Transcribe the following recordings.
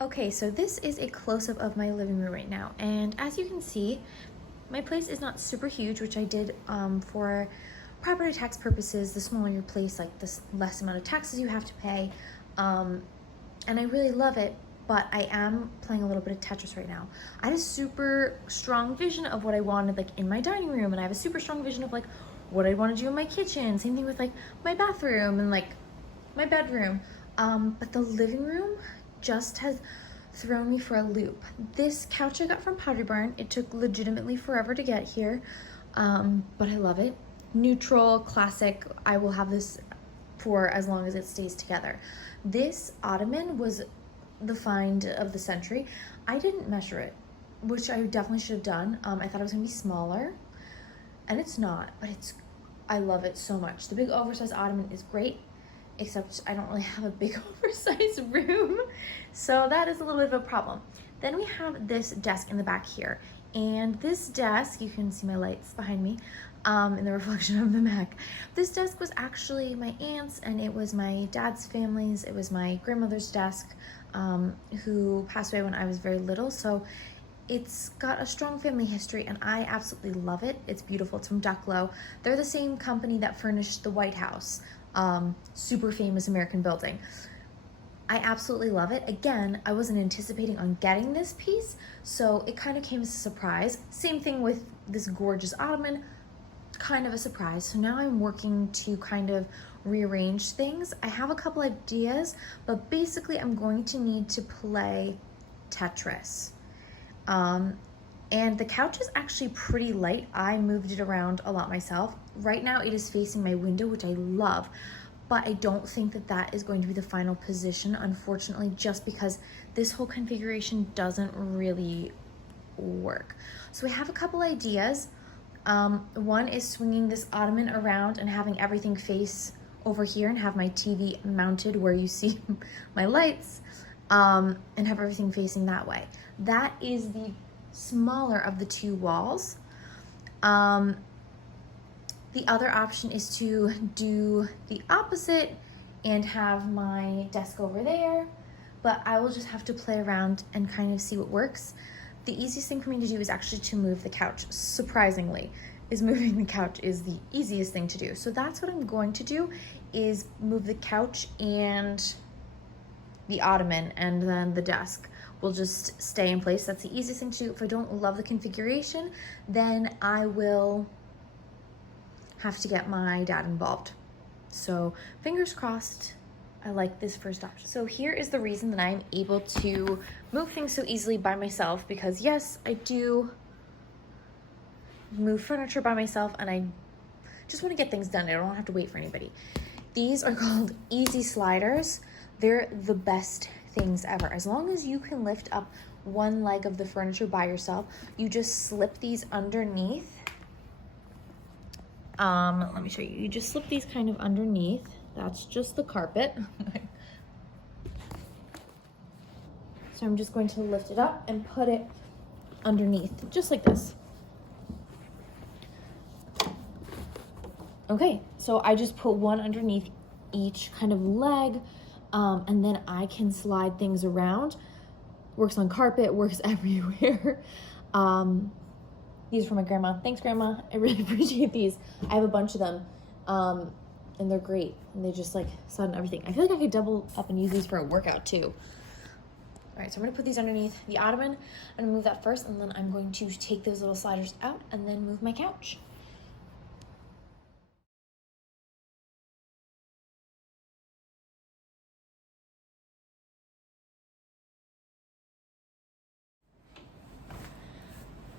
Okay, so this is a close-up of my living room right now, and as you can see, my place is not super huge, which I did for property tax purposes. The smaller your place, like the less amount of taxes you have to pay, and I really love it. But I am playing a little bit of Tetris right now. I had a super strong vision of what I wanted, like in my dining room, and I have a super strong vision of like what I want to do in my kitchen. Same thing with like my bathroom and like my bedroom. But the living room just has thrown me for a loop. This couch I got from Pottery Barn. It took legitimately forever to get here, but I love it. Neutral, classic. I will have this for as long as it stays together. This ottoman was the find of the century. I didn't measure it, which I definitely should have done. I thought it was gonna be smaller, and it's not, but I love it so much. The big oversized ottoman is great, except I don't really have a big oversized room. So that is a little bit of a problem. Then we have this desk in the back here. And this desk, you can see my lights behind me in the reflection of the Mac. This desk was actually my aunt's, and it was my dad's family's. It was my grandmother's desk who passed away when I was very little. So it's got a strong family history, and I absolutely love it. It's beautiful. It's from Ducklow. They're the same company that furnished the White House, super famous American building. I absolutely love it. Again, I wasn't anticipating on getting this piece, so it kind of came as a surprise. Same thing with this gorgeous ottoman, kind of a surprise. So now I'm working to kind of rearrange things. I have a couple ideas, but basically I'm going to need to play Tetris. And the couch is actually pretty light. I moved it around a lot myself. Right now it is facing my window, which I love, but I don't think that that is going to be the final position, unfortunately, just because this whole configuration doesn't really work. So we have a couple ideas. One is swinging this ottoman around and having everything face over here and have my TV mounted where you see my lights, and have everything facing that way. That is the smaller of the two walls. The other option is to do the opposite and have my desk over there, but I will just have to play around and kind of see what works. The easiest thing for me to do is actually to move the couch. Surprisingly, is moving the couch is the easiest thing to do. So that's what I'm going to do, is move the couch and the ottoman, and then the desk will just stay in place. That's the easiest thing to do. If I don't love the configuration, then I will have to get my dad involved. So fingers crossed, I like this first option. So here is the reason that I'm able to move things so easily by myself, because yes, I do move furniture by myself, and I just want to get things done. I don't have to wait for anybody. These are called easy sliders. They're the best things ever. As long as you can lift up one leg of the furniture by yourself, you just slip these underneath. Let me show you. You just slip these kind of underneath. That's just the carpet. So I'm just going to lift it up and put it underneath, just like this. Okay, so I just put one underneath each kind of leg, and then I can slide things around. Works on carpet, works everywhere. These are from my grandma. Thanks, Grandma. I really appreciate these. I have a bunch of them, and they're great. And they just like slide on everything. I feel like I could double up and use these for a workout too. All right, so I'm gonna put these underneath the ottoman. I'm gonna move that first, and then I'm going to take those little sliders out and then move my couch.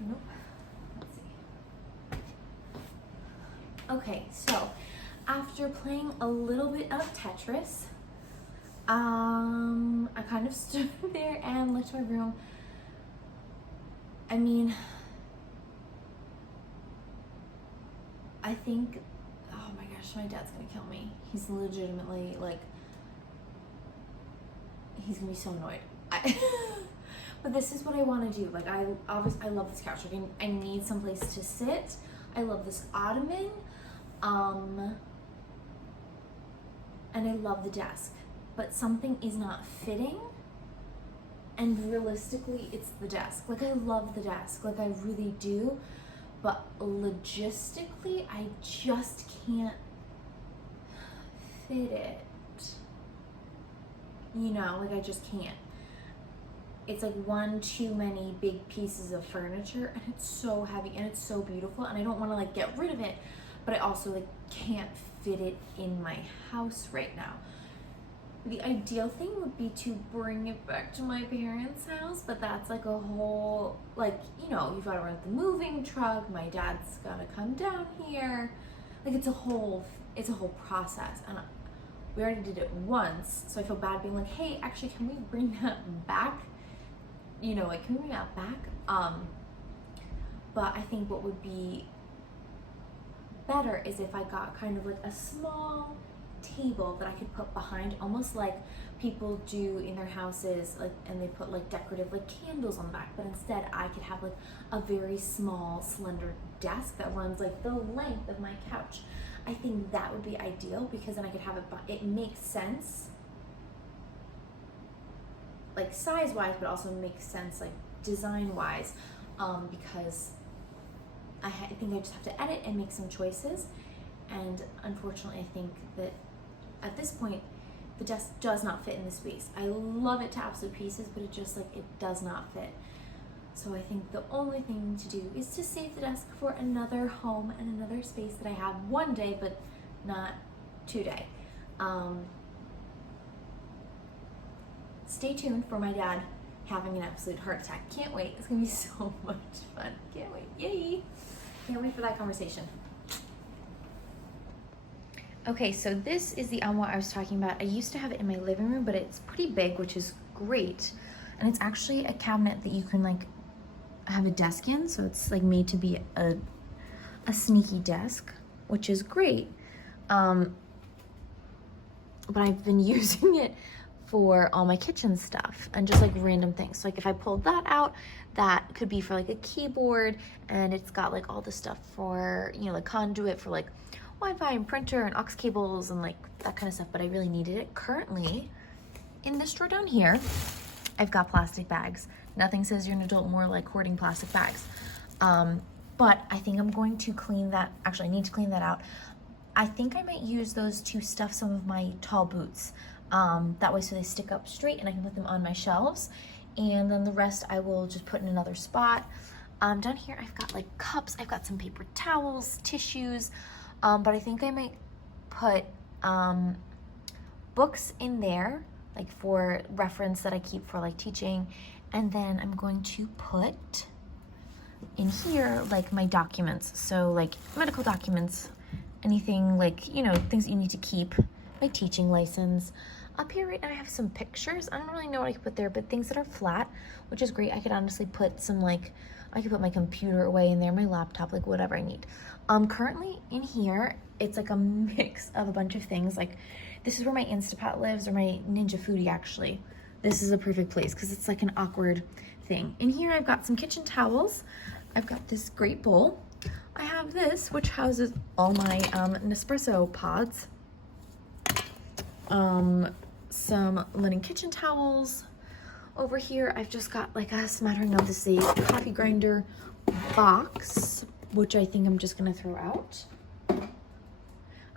Nope. Let's see. Okay, so after playing a little bit of Tetris, I kind of stood there and looked at my room. I mean, I think, oh my gosh, my dad's gonna kill me. He's legitimately like, he's gonna be so annoyed. But this is what I want to do. Like, I love this couch. I need someplace to sit. I love this ottoman, and I love the desk. But something is not fitting, And realistically, it's the desk. Like, I love the desk, like I really do, but logistically, I just can't fit it. You know, like I just can't. It's like one too many big pieces of furniture, and it's so heavy and it's so beautiful, and I don't want to like get rid of it, but I also like can't fit it in my house right now. The ideal thing would be to bring it back to my parents' house, but that's like a whole, like, you know, you've got to rent the moving truck, my dad's got to come down here. Like, it's a whole process, and we already did it once, so I feel bad being like, hey, actually, can we bring that back? You know, like, can we bring that back? But I think what would be better is if I got kind of like a small table that I could put behind, almost like people do in their houses, like, and they put like decorative like candles on the back, but instead I could have like a very small slender desk that runs like the length of my couch. I think that would be ideal, because then I could have it makes sense like size wise, but also makes sense like design wise, because I think I just have to edit and make some choices. And unfortunately, I think that at this point, the desk does not fit in the space. I love it to absolute pieces, but it just like, it does not fit. So I think the only thing to do is to save the desk for another home and another space that I have one day, but not today. Stay tuned for my dad having an absolute heart attack. Can't wait. It's gonna be so much fun. Can't wait. Yay! Can't wait for that conversation. Okay, so this is the armoire I was talking about. I used to have it in my living room, but it's pretty big, which is great. And it's actually a cabinet that you can like have a desk in, so it's like made to be a sneaky desk, which is great. But I've been using it for all my kitchen stuff and just like random things. So like if I pulled that out, that could be for like a keyboard, and it's got like all the stuff for, you know, like conduit for like Wi-Fi and printer and aux cables and like that kind of stuff, but I really needed it. Currently, in this drawer down here, I've got plastic bags. Nothing says you're an adult more like hoarding plastic bags. But I think I'm going to clean that. Actually, I need to clean that out. I think I might use those to stuff some of my tall boots. That way so they stick up straight and I can put them on my shelves. And then the rest I will just put in another spot. Down here I've got like cups, I've got some paper towels, tissues, but I think I might put books in there, like for reference that I keep for like teaching. And then I'm going to put in here like my documents, so like medical documents, anything like, you know, things that you need to keep, my teaching license. Up here right now I have some pictures. I don't really know what I could put there, but things that are flat, which is great. I could honestly put some like, I could put my computer away in there, my laptop, like whatever I need. Currently in here, it's like a mix of a bunch of things. Like this is where my Instapot lives, or my Ninja Foodi actually. This is a perfect place because it's like an awkward thing. In here I've got some kitchen towels. I've got this great bowl. I have this, which houses all my Nespresso pods. Some linen kitchen towels. Over here, I've just got like a smattering of this coffee grinder box, which I think I'm just gonna throw out.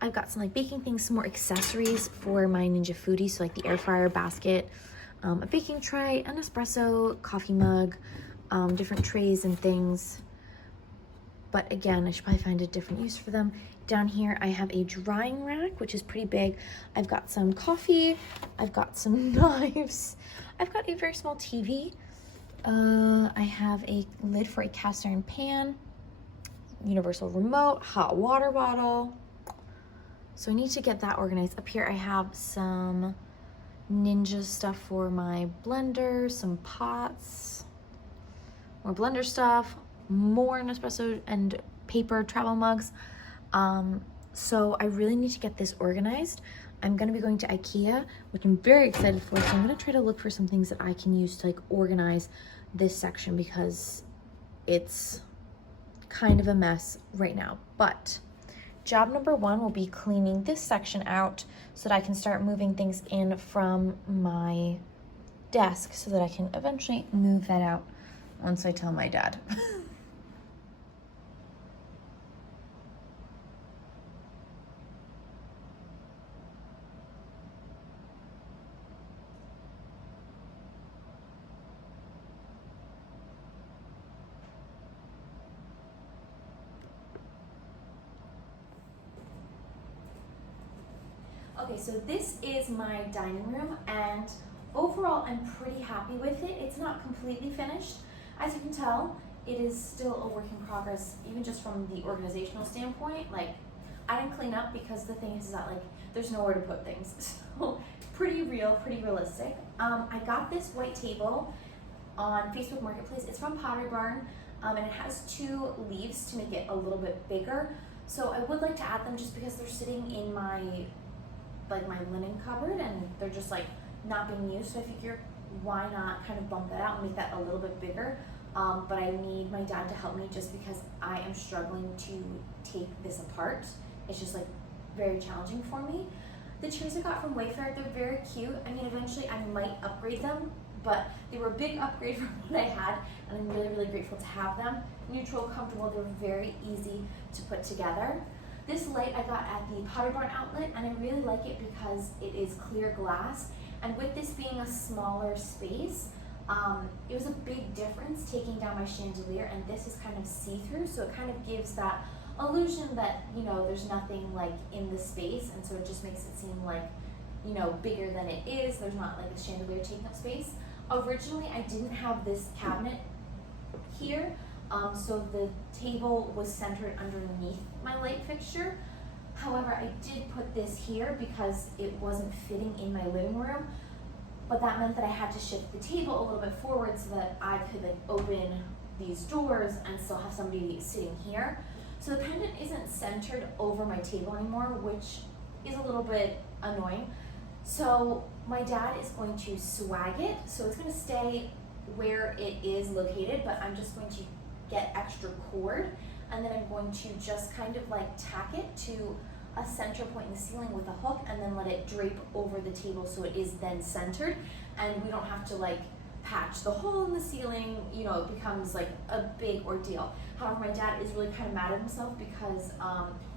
I've got some like baking things, some more accessories for my Ninja Foodi, so like the air fryer basket, a baking tray, an espresso, coffee mug, different trays and things. But again, I should probably find a different use for them. Down here, I have a drying rack, which is pretty big. I've got some coffee. I've got some knives. I've got a very small TV. I have a lid for a cast iron pan, universal remote, hot water bottle. So I need to get that organized. Up here, I have some Ninja stuff for my blender, some pots, more blender stuff, more Nespresso and paper travel mugs. So I really need to get this organized. I'm gonna be going to IKEA, which I'm very excited for. So I'm gonna try to look for some things that I can use to like organize this section, because it's kind of a mess right now. But job number one will be cleaning this section out so that I can start moving things in from my desk so that I can eventually move that out once I tell my dad. Okay, so this is my dining room, and overall I'm pretty happy with it. It's not completely finished. As you can tell, it is still a work in progress, even just from the organizational standpoint. Like, I didn't clean up because the thing is that, like, there's nowhere to put things. So pretty real, pretty realistic. I got this white table on Facebook Marketplace. It's from Pottery Barn, and it has 2 leaves to make it a little bit bigger. So I would like to add them just because they're sitting in my linen cupboard and they're just like not being used. So I figure, why not kind of bump that out and make that a little bit bigger. But I need my dad to help me just because I am struggling to take this apart. It's just like very challenging for me. The chairs I got from Wayfair, they're very cute. I mean, eventually I might upgrade them, but they were a big upgrade from what I had, and I'm really, really grateful to have them. Neutral, comfortable, they're very easy to put together. This light I got at the Pottery Barn outlet, and I really like it because it is clear glass. And with this being a smaller space, it was a big difference taking down my chandelier, and this is kind of see-through, so it kind of gives that illusion that, you know, there's nothing like in the space, and so it just makes it seem like, you know, bigger than it is. There's not like a chandelier taking up space. Originally, I didn't have this cabinet here. So the table was centered underneath my light fixture. However, I did put this here because it wasn't fitting in my living room, but that meant that I had to shift the table a little bit forward so that I could like open these doors and still have somebody sitting here. So the pendant isn't centered over my table anymore, which is a little bit annoying. So my dad is going to swag it, so it's going to stay where it is located, but I'm just going to get extra cord, and then I'm going to just kind of like tack it to a center point in the ceiling with a hook, and then let it drape over the table so it is then centered, and we don't have to like patch the hole in the ceiling. You know, it becomes like a big ordeal. However, my dad is really kind of mad at himself because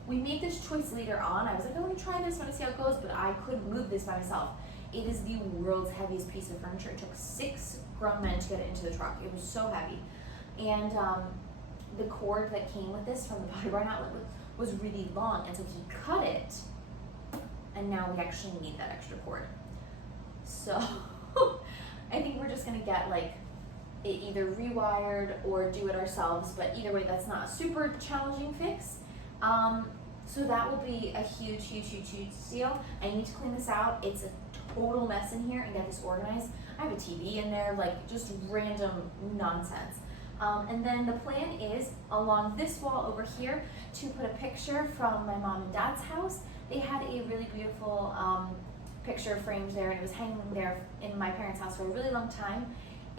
we made this choice later on. I was like, I want to try this, I want to see how it goes, but I couldn't move this by myself. It is the world's heaviest piece of furniture. It took 6 grown men to get it into the truck. It was so heavy. And the cord that came with this from the Pottery Barn outlet was really long, and so he cut it, and now we actually need that extra cord. So I think we're just gonna get like it either rewired or do it ourselves, but either way, that's not a super challenging fix. So that will be a huge, huge, huge, huge deal. I need to clean this out. It's a total mess in here and get this organized. I have a TV in there, like just random nonsense. And then the plan is along this wall over here to put a picture from my mom and dad's house. They had a really beautiful picture framed there, and it was hanging there in my parents' house for a really long time.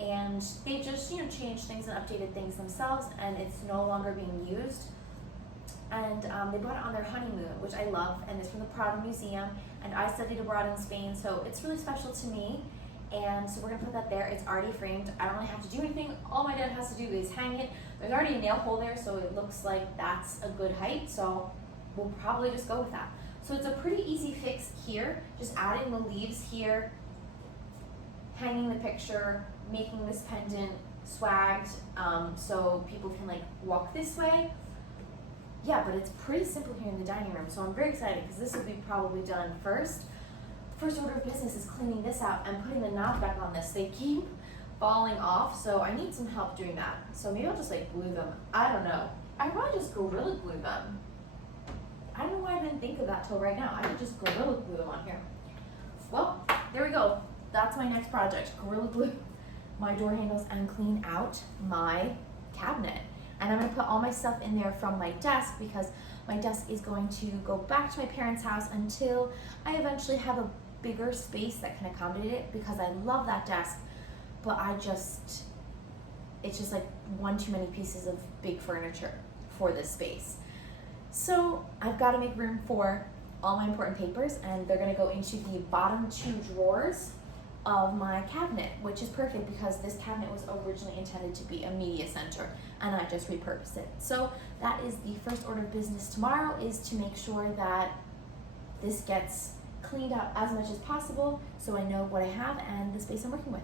And they just, you know, changed things and updated things themselves, and it's no longer being used. And they bought it on their honeymoon, which I love, and it's from the Prado Museum, and I studied abroad in Spain, so it's really special to me. And so we're gonna put that there. It's already framed. I don't really have to do anything. All my dad has to do is hang it. There's already a nail hole there, so it looks like that's a good height, so we'll probably just go with that. So it's a pretty easy fix here, just adding the leaves here, hanging the picture, making this pendant swagged, so people can like walk this way. Yeah, but it's pretty simple here in the dining room, so I'm very excited because this will be probably done first. First order of business is cleaning this out and putting the knobs back on this. They keep falling off, so I need some help doing that. So maybe I'll just like glue them. I don't know. I probably just Gorilla Glue them. I don't know why I didn't think of that till right now. I could just Gorilla Glue them on here. Well, there we go. That's my next project, Gorilla Glue my door handles and clean out my cabinet. And I'm gonna put all my stuff in there from my desk because my desk is going to go back to my parents' house until I eventually have a bigger space that can accommodate it, because I love that desk, but it's just like one too many pieces of big furniture for this space. So I've got to make room for all my important papers, and they're going to go into the bottom 2 drawers of my cabinet, which is perfect because this cabinet was originally intended to be a media center and I just repurposed it. So that is the first order of business tomorrow, is to make sure that this gets cleaned up as much as possible so I know what I have and the space I'm working with.